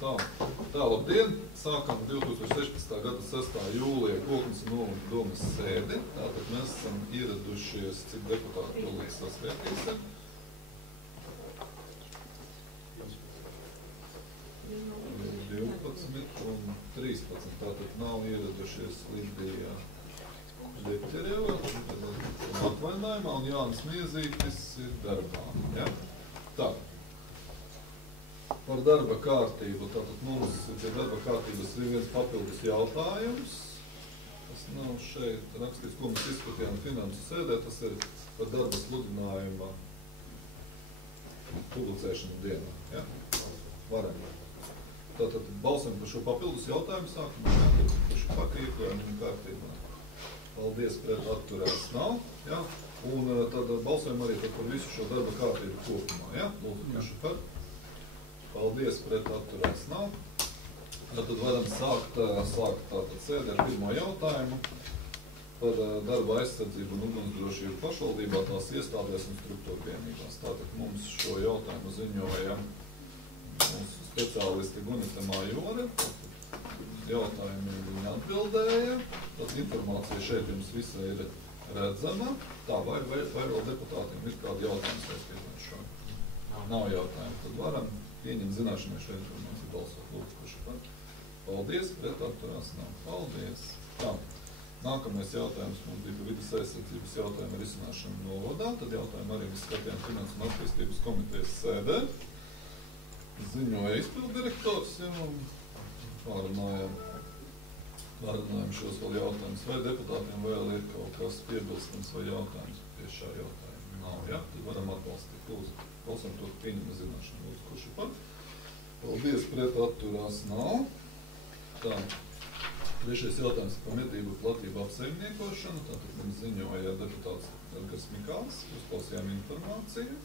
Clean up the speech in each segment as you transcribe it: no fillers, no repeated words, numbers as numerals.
Tā, labdien! Sākam 2016. gada 6. jūlija Koknes novada domes sēdi. Tātad mēs esam ieradušies, cik deputāti to līdz saskaitīsim. 12 un 13. Tātad nav ieradušies Lidija Lepķereva, atvainājumā, un Jānis Miezītis ir darbā. Ja? Tā. Par darba kārtību. Tātad mums pie darba kārtības ir viens papildus jautājums. Tas nav šeit rakstīts, ko mēs izskatījām finansu sēdē. Tas ir par darba sludinājuma publicēšanu dienā. Ja? Varam. Tātad balsam par šo papildus jautājumu sākumā. Ja? Par šo pakrītojumu kārtībā. Paldies, pret atturēs nav. Ja? Un tad balsojam arī par visu šo darba kārtību kopumā. Ja? Lūdzu, kašu par. Paldies, pret atturēs nav. Tad varam sākt tātad sēdi ar pirmo jautājumu par darba aizsardzību un ugunsdrošību pašvaldībā, tās iestādēs un struktūra vienībās. Tātad mums šo jautājumu ziņoja mūsu speciālisti Gunita Majore. Jautājumi viņa atbildēja. Tad informācija šeit jums visai ir redzama. Tā, vai vēl deputātiem ir kādi jautājumi saistībā ar šo? Nav jautājumu. Tad varam pieņemt zināšanai šo informāciju balsot. Lūdzu, kurš par. Paldies, pret atturās nav. Paldies. Tā. Nākamais jautājums mums bija vidas aizsardzības jautājumu risināšanu novadā. Tad jautājumu arī mēs skatījām Finansu un attīstības komitejas sēdē. Ziņoja izpilddirektors, ja, un pārunājam šos vēl jautājumus. Vai deputātiem vēl ir kaut kas piebilstams vai jautājums pie šā jautājuma? Nav, ja? Tad varam atbalstīt. Lūdzu, balsam to pieņem zināšanu. Lūdzu, kurš ir par? Paldies, pret atturās nav. Tā. Trešais jautājums par medību platību apsaimniekošanu. Tātad mums ziņoja deputāts Edgars Mikāls. Uzklausījām informāciju.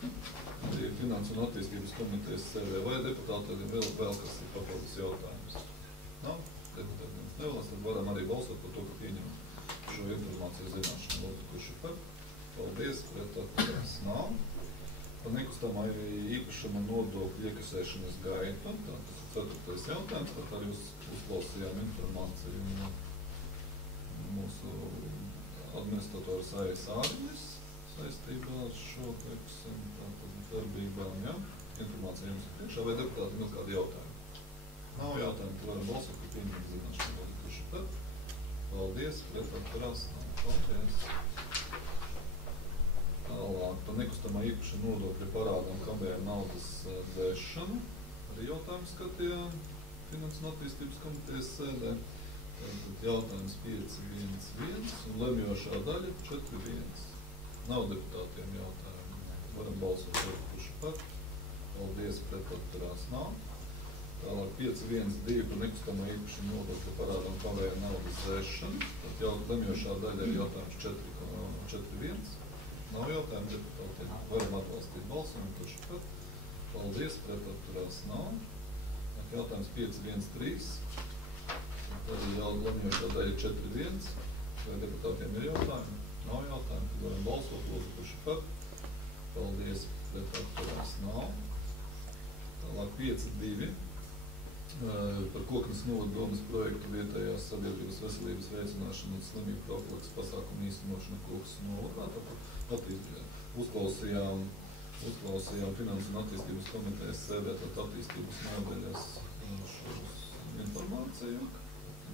Arī Finansu un attīstības komitejas sēdē. Vai deputātiem vēl kas ir papildus jautājums? Nav? Deputātiem nevēlas, tad varam arī balsot par to, ka pieņem šo informāciju zināšanu. Lūdzu, kurš ir par? Paldies, pret atturās nav. Par nekustamā īpašuma nodokļu iekasēšanas gaitu. Tas ir 4. jautājums, tad arī uzklausījām informāciju no mūsu administrators A.S. Ārvis saistībā ar šo, teiksim, darbībām, ja? Informācija jums ir priekšā, vai deputāti ir kādi jautājumi? Nav jautājumu, tad varam balsot, ka pieņemt zināšanu. Lūdzu, kurš ir par? Paldies, pret atturās nav. Paldies. Tālāk, par nekustamā īpašuma nodokļa parādām kabēju naudas dzēšanu. Arī jautājumu skatījām Finansu un attīstības komitejas sēdē. Tad jautājums 5.1.1 un lemjošā daļa 4.1. Nav deputātiem jautājumu. Varam balsot, kurš ir par. Paldies, pret atturās nav. Tālāk 5.1.2 par nekustamā īpašuma nodokļa parādām kabēju naudas dzēšanu. Tad lemjošā daļa ir jautājums 4.1. Nav jautājumu deputātiem. Varam atbalstīt balsojumu, kurš ir par. Paldies, pret atturās nav. Jautājums 5.1.3. Tad lemjošā daļa 4.1. Vai deputātiem ir jautājumi? Nav jautājumu. Tad varam balsot, lūdzu, kurš ir par. Paldies, pret atturās nav. Tālāk 5.2. Par Koknes novada domes projektu vietējās sabiedrības veselības veicināšanu un slimību profilakses pasākumu īstenošanu Koknes novadā. Uzklausījām Finansu un attīstības komitejas sēdē attīstības nodaļas šos informāciju.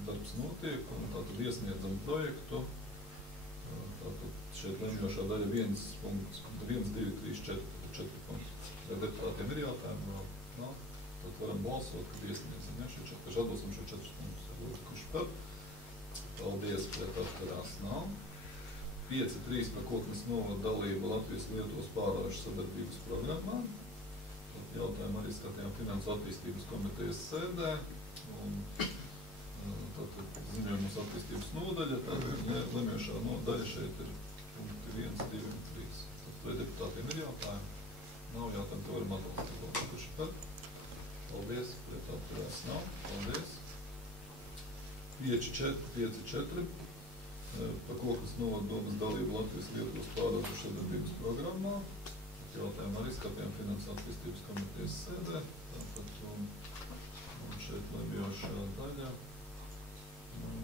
Darbs notiek un tātad iesniedzam projektu. Tātad šeit lemjošā daļa 1, 2, 3, 4 punkti. Vai deputātiem ir jautājumi? Nav? Tad varam balsot, kad iesniedzam. Ja? Atbalstam šo 4 punktus. Kurš par? Paldies, pret atturās nav. 5.3 par Koknes novada dalību Latvijas-Lietuvas pārobežu sadarbības programmā. Tad jautājumu arī skatījām Finansu attīstības komitejas sēdē. Un tātad ziņojums attīstības nodaļa. Tātad lemjošā nodaļa šeit ir punkti 1, 2 un 3. Tad vai deputātiem ir jautājumi? Nav jautājumu, to varam atbalstīt. Kurš ir par? Paldies, pret atturās nav. Paldies. 5.4. Par Koknes novada domes dalību Latvijas-Lietuvas pārobežu sadarbības programmā. jautājumu arī skatījām Finanses attīstības komitejas sēdē. Tātad, un šeit lejošā daļa.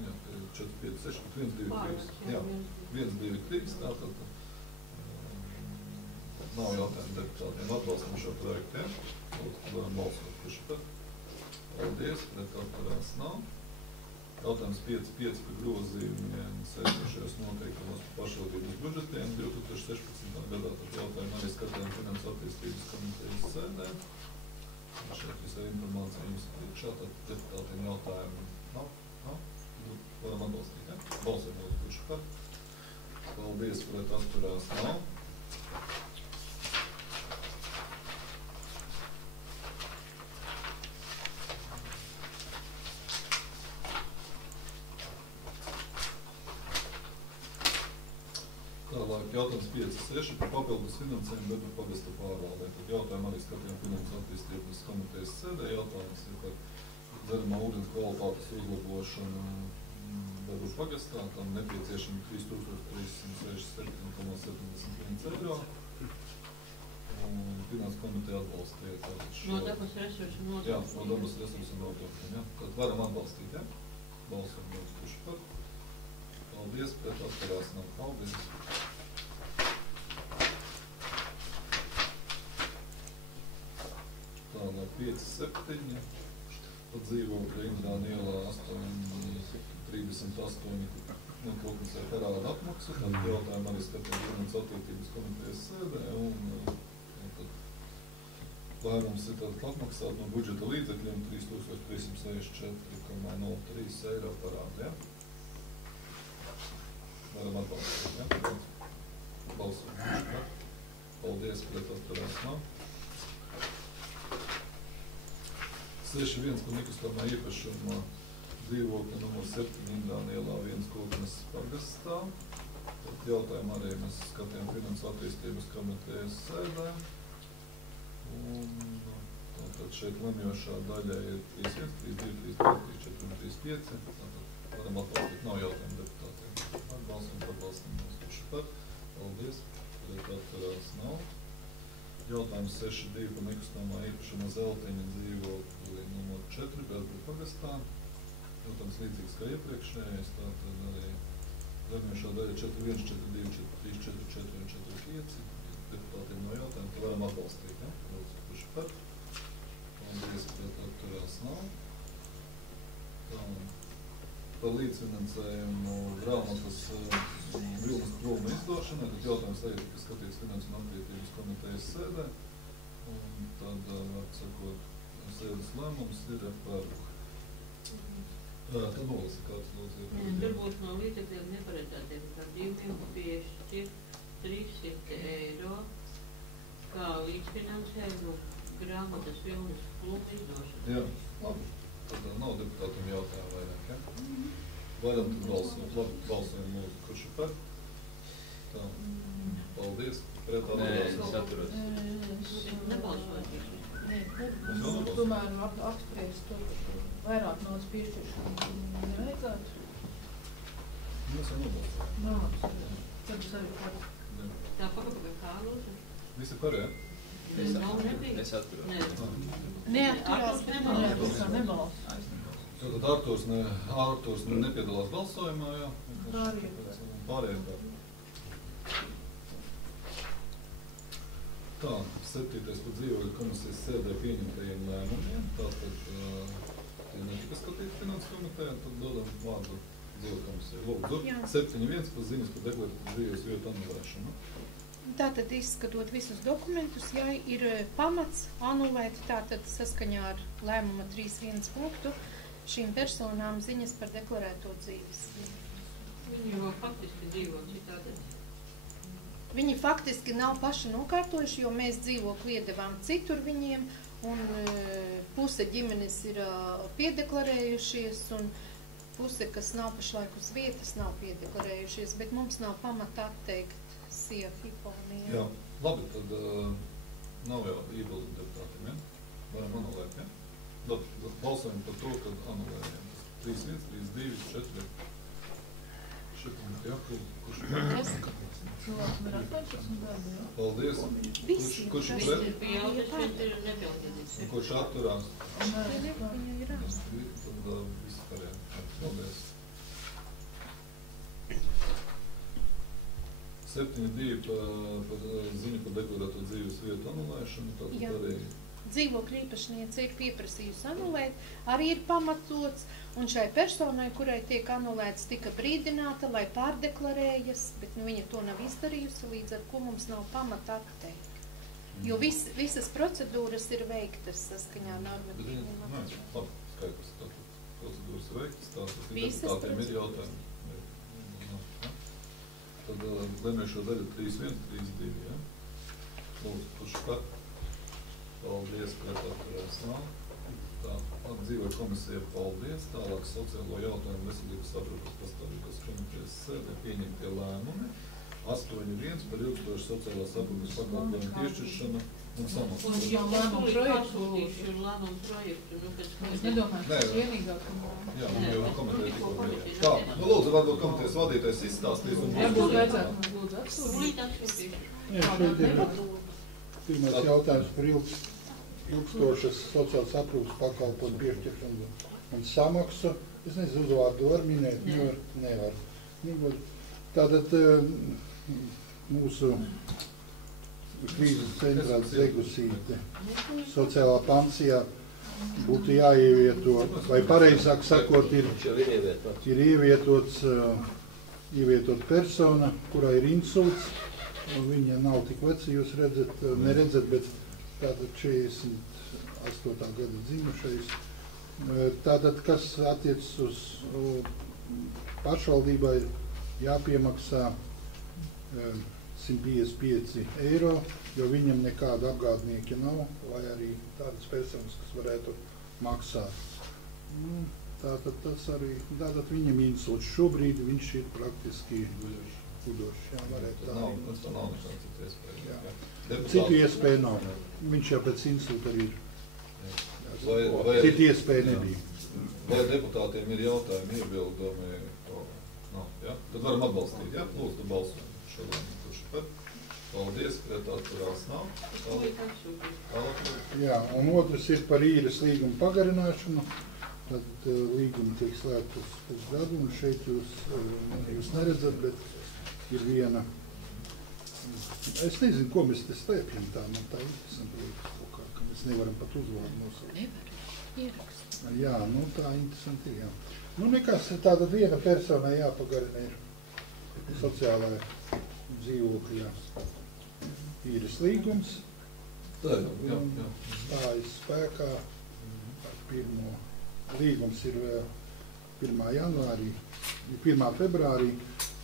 Jā, 4, 5, 6, 1, 2, 3. Jā, 1, 2, 3. Tātad nav jautājumu deputātiem. Atbalstam šo projektu, ja? Varam balsot, kurš par. Paldies, pret atturās nav. Jautājums 5 par grozījumiem saistošajos noteikumos par pašvaldības budžetiem 2016. gadā. Tad jautājumu arī skatījām Finanses attīstības komitejas sēdē. Šeit visai informācija jums priekšā, tad deputātiem jautājumu nav. Varam atbalstīt, ja? Balsojam lūdzu, kurš par. Paldies, pret atturās nav. Tālāk jautājums 5.6 par papildus finansējumu Bedru pagasta pārvaldē. Tad jautājumu arī skatījām Finanses attīstības komitejas sēdē. Jautājums ir par dzeramā ūdens kvalitātes uzlabošanu Bedru pagastā. Tam nepieciešami 3367,71 eiro. Un Finanses komiteja atbalstīja. No dabas resursu nodokļiem. Jā, no dabas resursu nodokļiem. Ja? Tad varam atbalstīt, ja? Balsam lūdzu, kurš par. Paldies, pret atturās nav. Paldies. Tālāk 5.7. Pat dzīvokļa Indrāna ielā 838 kaut kas ir parāda apmaksu. Tad jautājumu arī skatījām Finanses attīstības komitejas sēdē. Un tad lēmums ir tad apmaksāt no budžeta līdzekļiem 3364,03 eiro parāda. Ja? Varam atbalstīt, ja? Balsojam. Paldies, pret atturās nav. 6.1 par nekustamā īpašuma dzīvokļa numur 7 Indrāna ielā 1 Koknes pagastā. Tad jautājumu arī mēs skatījām Finanses attīstības komitejas sēdē. Un tātad šeit lemjošā daļa ir 3.1, 3.2, 3.5, 3.4 un 3.5. Tātad varam atbalstīt, nav jautājumu deputātiem. Atbalstam, kurš par. Paldies, pret atturās nav. Jautājums 6.2 par nekustamā īpašuma Zelteņa dzīvokli numur 4 Bedru pagastā. Jautājums līdzīgs kā iepriekšējais, tātad arī lemjošā daļa 4.1, 4.2, 4.3, 4.4 un 4.5. Deputātiem nav jautājumu, tad varam atbalstīt, ja? Lūdzu, kurš par. Paldies, pret atturās nav. Par līdzfinansējumu grāmatas Vilnas krūma izdošanai, tad jautājums arī tika skatīts Finanses attīstības komitejas sēdē. Un tad, var sakot, sēdes lēmums ir par... Tad nolasi kāds lūdzu. Tur būs no līdzekļiem neparedzētiem gadījumiem piešķirt 300 eiro kā līdzfinansējumu grāmatas Vilnas krūma izdošanai. Jā, labi. Tad nav deputātiem jautājumu vairāk, ja? Varam tad balsot. Labi, balsojam lūdzu, kurš ir par? Tā. Paldies. Pret atturās. Nebalsot. Tomēr apspriest to, vairāk naudas piešķiršanu nevajadzētu. Mēs jau nobalsojam. Nav, tad es arī par. Tā pagabā kā lūdzu? Visi par, ja? Es atturos. Neatturās nebalst. Tātad Ārturs nepiedalās balsojumā, jā? Pārējiem par. Tā, 7. par dzīvokļu komisijas sēdē pieņemtajiem lēmumiem. Tātad, ja netika skatīt Finanses komitejā, tad dodam vārdu dzīvokļu komisijai. Lūdzu, 7.1 par ziņas par deklarētas dzīves vietu anulēšanu. Tātad, izskatot visus dokumentus, ja ir pamats anulēt, tātad saskaņā ar lēmuma 3.1 punktu šīm personām ziņas par deklarēto dzīves. Viņi jau faktiski dzīvo citādi. Viņi faktiski nav paši nokārtojuši, jo mēs dzīvokli iedevām citur viņiem, un puse ģimenes ir piedeklarējušies, un puse, kas nav pašlaik uz vietas, nav piedeklarējušies, bet mums nav pamata atteikt Hiponija. Jā, labi, tad nav jau iebildumu deputātiem, ja? Varam anulēt, ja? Labi, balsojam par to, kad anulējam. 3.1, 3.2, 4. punkti, jā, kurš par? Cilvēkam ir 18 gadi, jā. Paldies. Visi. Kurš Visi pret? ir pieauguši, šeit ir nepilngadīgs. Un kurš atturās? Viņa ir ārsts. Tad visi parējā. Paldies. 7.2 par ziņu par deklarēto dzīves vietu anulēšanu. Jā. Tātad arī Dzīvokļa īpašniece ir pieprasījusi anulēt, arī ir pamatots, un šai personai, kurai tiek anulēts, tika brīdināta, lai pārdeklarējas, bet viņa to nav izdarījusi, līdz ar ko mums nav pamata atteikt. Jo visas procedūras ir veiktas saskaņā normatīviem labi, skaidrs, tātad procedūras veiktas, tātad Visas deputātiem ir jautājumi. Tad lemēšo daļu 3.1, 3.2, ja? Lūdzu, kurš par? Paldies, pret atturās nav. Tā, dzīvoja komisija, paldies. Tālāk sociālo jautājumu veselības aprūpes pastāvīgās komitejas sēdē pieņemtie lēmumi. 8.1 par ilgstošu sociālās aprūpes pakalpojumu piešķiršanu un Un samaksāšanu. jau lēmumu projektu pasūtīšu lēmumu projektu, nu, pēc Es nedomāju, ka tas ir vienīgāk. Jā, nu jau komiteja tikko bija. Tā, nu lūdzu, varbūt komitejas vadītājs izstāstīs un Varbūt vajadzētu mums lūdzu atsūtīt. Tūlīt atsūtīšu. Jā, šeit ir pirmais jautājums par ilgstošas sociālas aprūpes pakalpojumu piešķiršanu un samaksu. Es nezinu, uzvārdu var minēt, nevar. Nu, tātad mūsu krīzes centrā Zegusīte sociālā pansijā būtu jāievieto, vai pareizāk sakot, ir ievietot persona, kurā ir insults. Viņa nav tik veca, jūs neredzat, bet tātad 48. gada dzimušais. Tātad, kas attiecas uz pašvaldībā, ir jāpiemaksā 155 eiro, jo viņam nekāda apgādnieki nav, vai arī tādas personas, kas varētu maksāt. Tātad tas arī, tātad viņam insults. Šobrīd viņš ir praktiski gudošs. Jā, varētu tā. Tas nav nekāds cits iespēja. Jā. Deputāti. Citu iespēju nav. Viņš jau pēc insulta arī ir. Vai- Citu iespēju nebija. Vai deputātiem ir jautājumi, iebildumi? Nav, ja? Tad varam atbalstīt, ja? Lūdzu, balsojam šo lēmumu, kurš ir par. Paldies, pret atturās nav. Tūlīt atsūtīšu. Tālāk. Jā, un otrs ir par īres līgumu pagarināšanu. Tad līguma tiek slēgt uz pusgadu, un šeit jūs neredzat, bet ir viena. Es nezinu, ko mēs te slēpjam, tā man tā interesanti liekas kaut kā, ka mēs nevaram pat uzvārdu nosaukt. Nevar ierakstīt. Jā, nu tā interesanti ir, jā. Nu nekas, tātad viena personai jāpagarina ir sociālā dzīvokļā īres līgums. Tā ir, jā. Stājas spēkā ar pirmo. Līgums ir 1. janvārī, 1. februārī,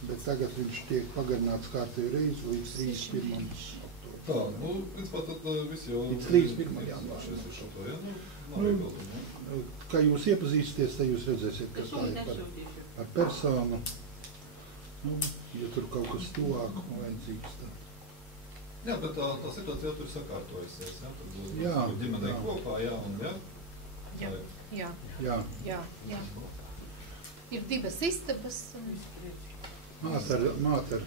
bet tagad viņš tiek pagarināts kārtējo reizi līdz 31. oktobrim. Tā, nu, principā tad visi jau... Līdz 31. janvāri. Ja? Nav iebildumi, ja? Kā jūs iepazīsties, tad jūs redzēsiet, kas tā Tūlīt ir atsūtīšu. ar personu. Nu, ja tur kaut kas tuvāk vajadzīgs, tad... Jā, bet tā situācija jau tur sakārtojusies, ja? Tad Jā. ģimenei Jā. kopā, jā, un jā. Jā. Jā, Jā, jā, jā. Ir divas istabas. māte ar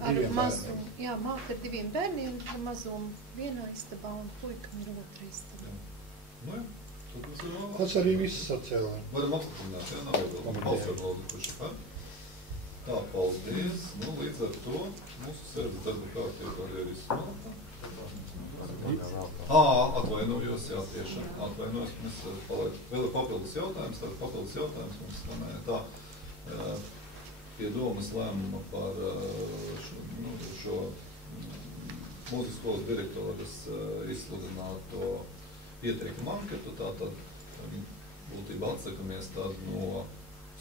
Ar diviem mazu, bērniem. jā, māte ar 2 bērniem, ar mazumu vienā istabā un puikam ir otrā istabā. Nu, jā, tad mums ir vēl. Tas arī viss sociālā. Varam apstiprināt, jā, nav iebildumi. Balsojam, lūdzu, kurš ir par. Tā, paldies. Nu, līdz ar to mūsu sēdes darba kārtība arī ir izsmalta. Atvainojos, jā, tiešām. Atvainojos, mēs vēl ir papildus jautājums, tad papildus jautājums mums skanēja tā. Pie domas lēmuma par šo mūzikas skolas direktoras izsludināto pieteikumu anketu, tātad būtībā atsakamies tad no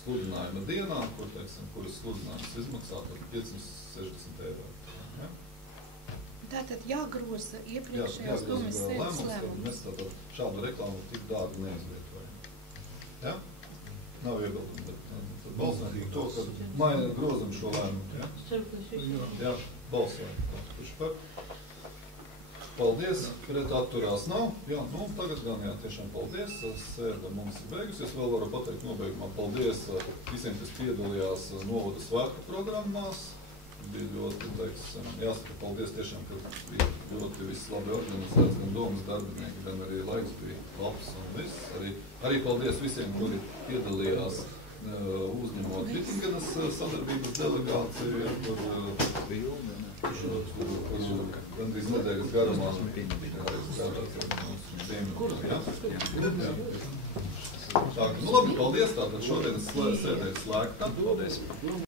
sludinājuma dienā, kuras sludinājums izmaksā tad 560 eiro. Ja? Tātad jāgroza iepriekšējās domas sēdes lēmums, tad lēmums. mēs tātad šādu reklāmu tik dārgi neizvietojam. Ja? Nav iebildumi, bet tad balsojam par to, ka grozam šo lēmumu. Ja? Ceru, ka šis Jā, balsojam. Kurš par? Paldies, pret atturās nav. Jā, nu, tagad gan jā, tiešām paldies. Sēde mums ir beigusies. Vēl varu pateikt nobeigumā paldies visiem, kas piedalījās novada svētku programmās. Bija ļoti, teiksim, jāsaka paldies tiešām, ka bija ļoti viss labi organizēts, gan domas darbinieki, gan arī laiks bija labs un viss. Arī paldies visiem, kuri piedalījās uzņemot Vitingenas sadarbības delegāciju, kur gandrīz nedēļas garumā Tā, nu labi, paldies, tātad šodienas sēdē slēgta.